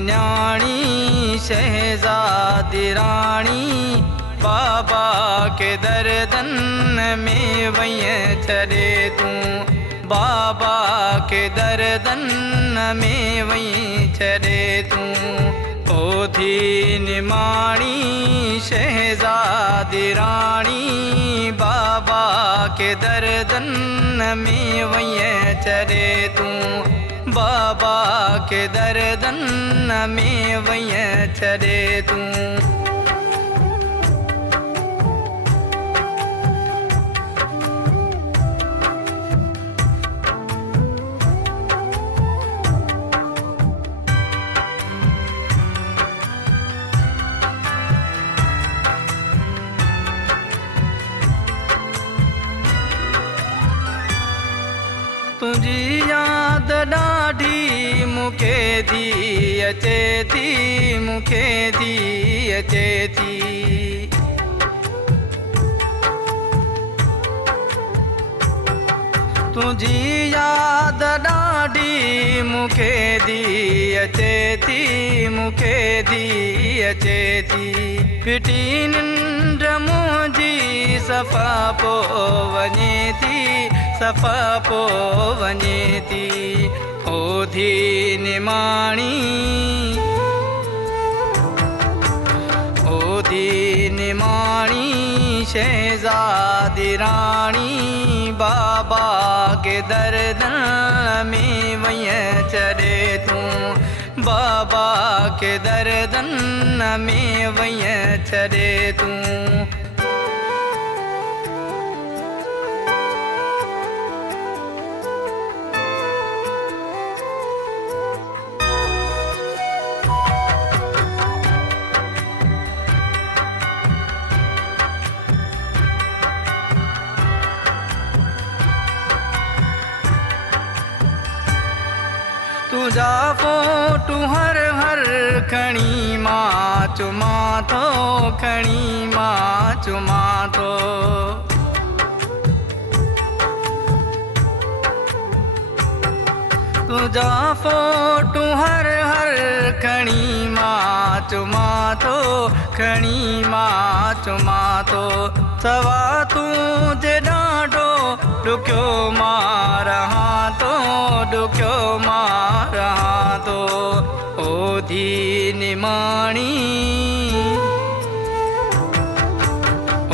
न्याणी शहजादी राणी बाबा के दर्दन में वही चले तूं बाबा के दर्दन में वही चले तूं ओ थी निमाणी शहजादी रानी बाबा के दर्दन में वही चले तूं बाबा के दर्दन में वही चले तूं तुझी याद ॾाढी मूंखे थी अचे थी मूंखे थी अचे थी तुझी याद ॾाढी मूंखे थी अचे थी मूंखे थी अचे थी फिटी निंड मुंहिंजी सफ़ा पोइ वञे थी सफ़ा पोइ वञे थी ओ थी निमाणी ओ थी निमाणी शहजादी राणी बाबा के दर्दन में वही चले तूं बाबा के दर्दन में वही चले तूं तुझा फोटू हर हर खणी मां चुमा थो खणी मां चुमा थो तुझा फोटू हर हर खणी मां चुमा थो खणी मां चुमा थो सवा तुझे ॾाढो ॾुखियो मां रहां थो ॾुखियो मां रहां थो ओ थी निमाणी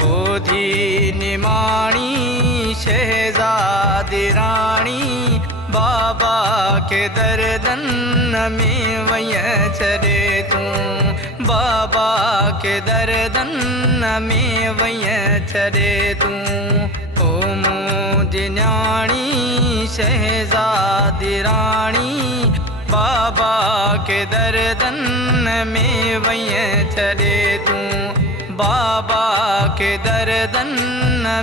ओ थी निमाणी शहजादी राणी बाबा के दर्दन में वही चले तूं बाबा के दर्दन में वही चले तूं ओ मुझी न्याणी शहजादी रानी बाबा के दर्दन में वही चले तूं बाबा के दर्दन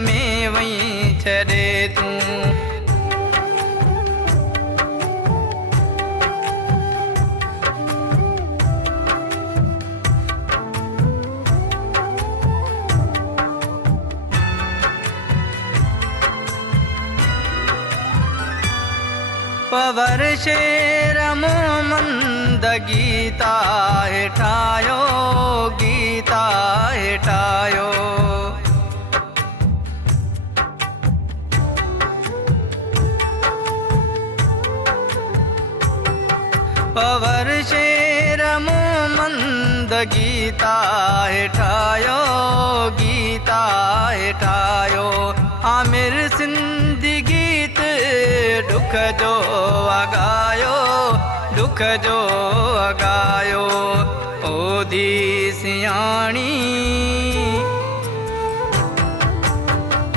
में वही चले तूं पवर शेर मोमंद गीता हेठायो गीता हेठायो पवर शेर मोमंद गीता हेठायो गीता हेठायो आमिर सिंधी गीत दुख जो अगायो दुख जो अगायो ओ दी सियाणी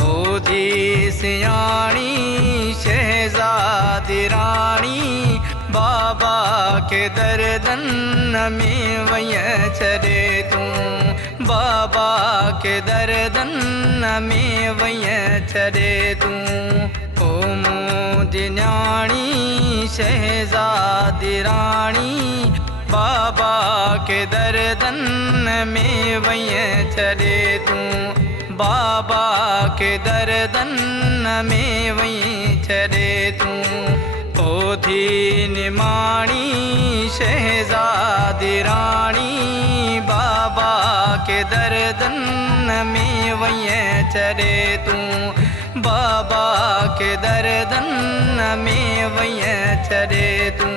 ओ दी सियाणी शहजादी रानी बाबा के दर्दन में वही चले तूं बाबा के दर्दन में वही चले तूं ओ मुझी न्याणी शहजादी रानी बाबा के दर्दन में वही चले तूं बाबा के दर्दन में वही चले तूं ओ थी निमाणी शहजादी दी राणी बाबा के दर्दन में वहीं चरे तूं बाबा के दर्दन में वहीं चरे तूं